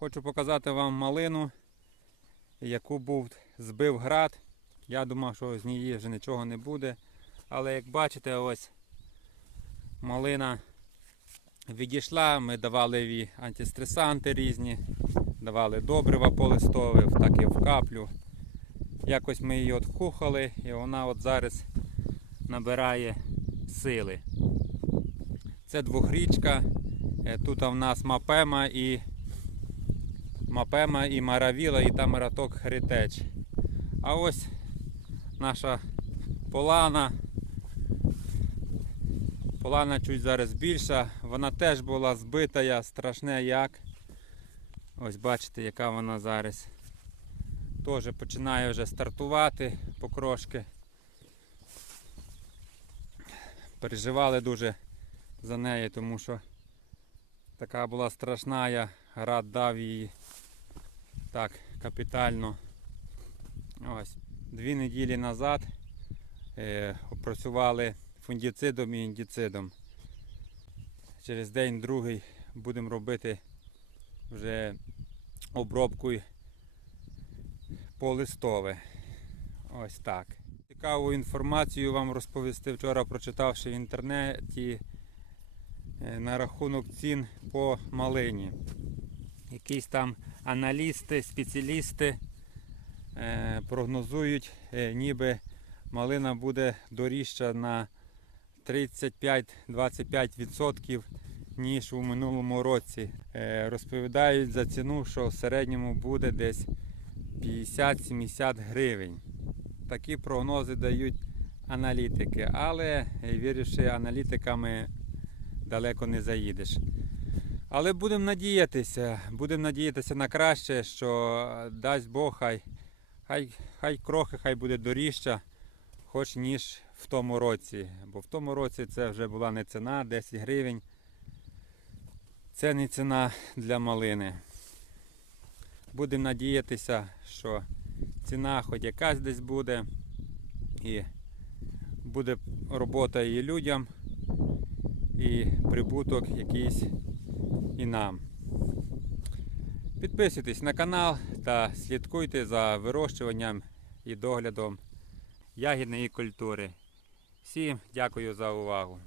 Хочу показати вам малину, яку був збив град. Я думав, що з неї вже нічого не буде. Але як бачите, ось малина відійшла. Ми давали їй антистресанти різні, давали добрива полистове, так і в каплю. Якось ми її откухали і вона от зараз набирає сили. Це двохрічка. Е, Тут в нас мапема і мапема і маравіла, і там раток хритеч. А ось наша полана. Полана чуть зараз більша. Вона теж була збита, страшне як. Ось бачите, яка вона зараз. Теж починає вже стартувати покрошки. Переживали дуже за неї, тому що така була страшна, я град дав її так капітально. Ось. Дві неділі назад е, опрацювали фунгіцидом і індіцидом. Через день другий будемо робити вже обробку полистове. Ось так. Цікаву інформацію вам розповісти вчора, прочитавши в інтернеті е, на рахунок цін по малині. Якісь там аналісти, спеціалісти е, прогнозують, е, ніби малина буде доріжча на 35-25% ніж у минулому році. Е, Розповідають за ціну, що в середньому буде десь 50-70 гривень. Такі прогнози дають аналітики, але віривши аналітиками, далеко не заїдеш. Але будемо надіятися, будемо надіятися на краще, що дасть Бог, хай, хай, хай крохи, хай буде доріжча, хоч ніж в тому році. Бо в тому році це вже була не ціна, 10 гривень. Це не ціна для малини. Будемо надіятися, що ціна хоч якась десь буде. І буде робота і людям, і прибуток якийсь і нам. Підписуйтесь на канал та слідкуйте за вирощуванням і доглядом ягідної культури. Всім дякую за увагу.